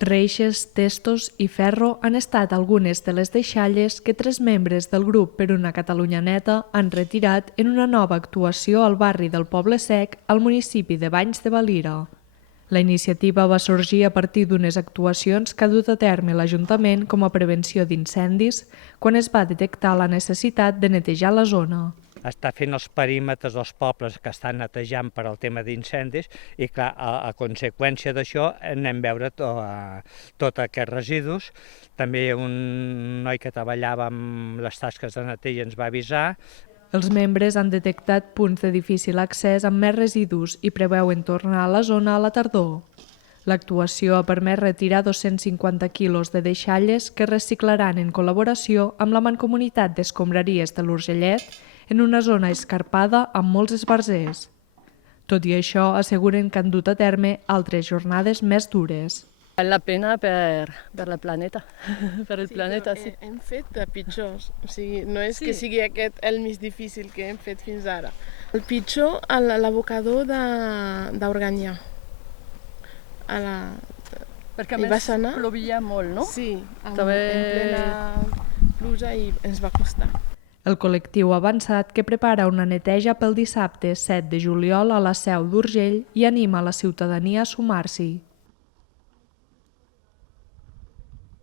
Reixes, testos i ferro han estat algunes de les deixalles que 3 membres del grup Per una Catalunya Neta han retirat en una nova actuació al barri del Poble Sec, al municipi de Banys de Valira. La iniciativa va sorgir a partir d'unes actuacions que ha dut a terme l'Ajuntament com a prevenció d'incendis quan es va detectar la necessitat de netejar la zona. Està fent els perímetres dels pobles que estan netejant per al tema d'incendis i, clar, a conseqüència d'això anem a veure tots aquests residus. També un noi que treballava amb les tasques de neteja ens va avisar. Els membres han detectat punts de difícil accés amb més residus i preveuen tornar a la zona a la tardor. L'actuació ha permès retirar 250 quilos de deixalles que reciclaran en col·laboració amb la Mancomunitat d'Escombraries de l'Urgellet en una zona escarpada amb molts esbarzers. Tot i això, asseguren que han dut a terme altres jornades més dures. Val la pena per el planeta, per el planeta, sí. Hem fet de pitjors, o sigui, no és que sigui aquest el més difícil que hem fet fins ara. El pitjor, l'abocador d'Organyà. Perquè a més plovia molt, no? Sí, en plena pluja i ens va costar. El col·lectiu ha avançat que prepara una neteja pel dissabte 7 de juliol a la Seu d'Urgell i anima la ciutadania a sumar-s'hi.